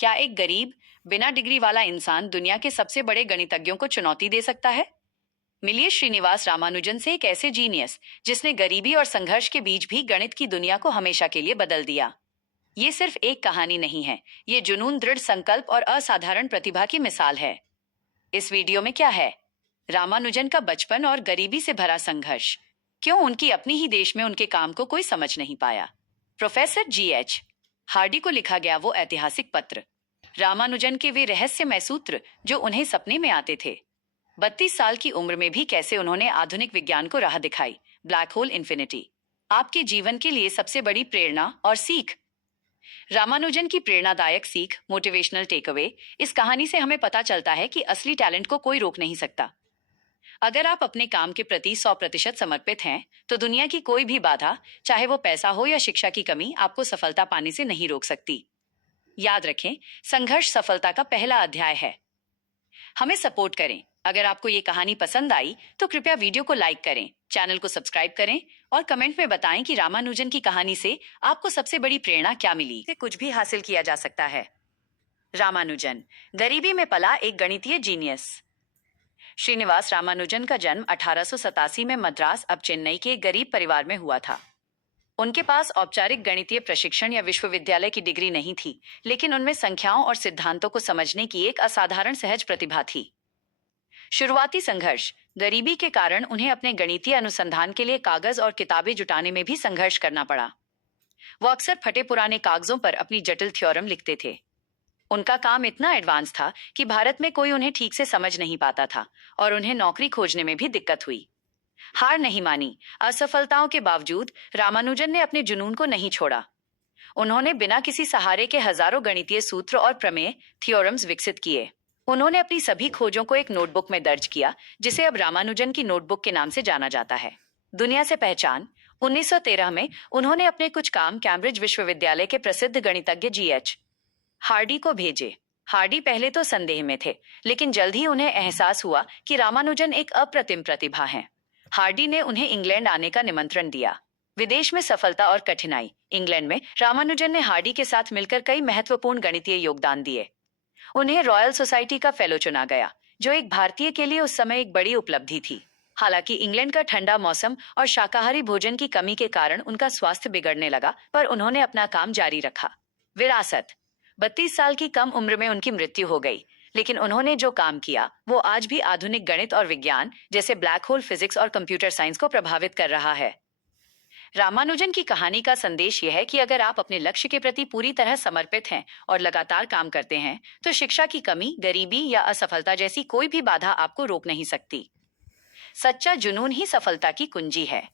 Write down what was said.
क्या एक गरीब, बिना डिग्री वाला इंसान दुनिया के सबसे बड़े गणितज्ञों को चुनौती दे सकता है? मिलिए श्रीनिवास रामानुजन से, एक ऐसे जीनियस जिसने गरीबी और संघर्ष के बीच भी गणित की दुनिया को हमेशा के लिए बदल दिया। ये सिर्फ एक कहानी नहीं है, ये जुनून, दृढ़ संकल्प और असाधारण प्रतिभा की मिसाल है। इस वीडियो में क्या है? रामानुजन का बचपन और गरीबी से भरा संघर्ष। क्यों उनकी अपनी ही देश में उनके काम को कोई समझ नहीं पाया? Professor G.H. हार्डी को लिखा गया वो ऐतिहासिक पत्र। रामानुजन के वे रहस्यमय सूत्र जो उन्हें सपने में आते थे। 32 साल की उम्र में भी कैसे उन्होंने आधुनिक विज्ञान को राह दिखाई। Black hole infinity. आपके जीवन के लिए सबसे बड़ी प्रेरणा और सीख। रामानुजन की प्रेरणादायक सीख, मोटिवेशनल टेकअवे। इस कहानी से हमें पता चलता है कि असली टैलेंट को कोई रोक नहीं सकता। अगर आप अपने काम के प्रति 100% समर्पित हैं, तो दुनिया की कोई भी बाधा, चाहे वो पैसा हो या शिक्षा की कमी, आपको सफलता पाने से नहीं रोक सकती। याद रखें, संघर्ष सफलता का पहला अध्याय है। हमें सपोर्ट करें। अगर आपको ये कहानी पसंद आई तो कृपया वीडियो को लाइक करें, चैनल को सब्सक्राइब करें और कमेंट में बताएं कि रामानुजन की कहानी से आपको सबसे बड़ी प्रेरणा क्या मिली। से कुछ भी हासिल किया जा सकता है। रामानुजन, गरीबी में पला एक गणितीय जीनियस। श्रीनिवास रामानुजन का जन्म 1887 में मद्रास, अब चेन्नई के एक गरीब परिवार में हुआ था। उनके पास औपचारिक गणितीय प्रशिक्षण या विश्वविद्यालय की डिग्री नहीं थी, लेकिन उनमें संख्याओं और सिद्धांतों को समझने की एक असाधारण सहज प्रतिभा थी। शुरुआती संघर्ष। गरीबी के कारण उन्हें अपने गणितीय अनुसंधान के लिए कागज और किताबें जुटाने में भी संघर्ष करना पड़ा। वो अक्सर फटे पुराने कागजों पर अपनी जटिल थ्योरम लिखते थे। उनका काम इतना एडवांस था कि भारत में कोई उन्हें ठीक से समझ नहीं पाता था और उन्हें नौकरी खोजने में भी दिक्कत हुई। हार नहीं मानी। असफलताओं के बावजूद रामानुजन ने अपने जुनून को नहीं छोड़ा। उन्होंने बिना किसी सहारे के हजारों गणितीय सूत्र और प्रमेय, थ्योरम्स विकसित किए। उन्होंने अपनी सभी खोजों को एक नोटबुक में दर्ज किया, जिसे अब रामानुजन की नोटबुक के नाम से जाना जाता है। दुनिया से पहचान। 1913 में उन्होंने अपने कुछ काम कैम्ब्रिज विश्वविद्यालय के प्रसिद्ध गणितज्ञ G.H. हार्डी को भेजे। हार्डी पहले तो संदेह में थे, लेकिन जल्द ही उन्हें एहसास हुआ कि रामानुजन एक अप्रतिम प्रतिभा हैं। हार्डी ने उन्हें इंग्लैंड आने का निमंत्रण दिया। विदेश में सफलता और कठिनाई। इंग्लैंड में रामानुजन ने हार्डी के साथ मिलकर कई महत्वपूर्ण गणितीय योगदान दिए। उन्हें रॉयल सोसाइटी का फेलो चुना गया, जो एक भारतीय के लिए उस समय एक बड़ी उपलब्धि थी। हालांकि इंग्लैंड का ठंडा मौसम और शाकाहारी भोजन की कमी के कारण उनका स्वास्थ्य बिगड़ने लगा, पर उन्होंने अपना काम जारी रखा। विरासत। 32 साल की कम उम्र में उनकी मृत्यु हो गई, लेकिन उन्होंने जो काम किया वो आज भी आधुनिक गणित और विज्ञान, जैसे ब्लैक होल फिजिक्स और कंप्यूटर साइंस को प्रभावित कर रहा है। रामानुजन की कहानी का संदेश यह है कि अगर आप अपने लक्ष्य के प्रति पूरी तरह समर्पित हैं और लगातार काम करते हैं, तो शिक्षा की कमी, गरीबी या असफलता जैसी कोई भी बाधा आपको रोक नहीं सकती। सच्चा जुनून ही सफलता की कुंजी है।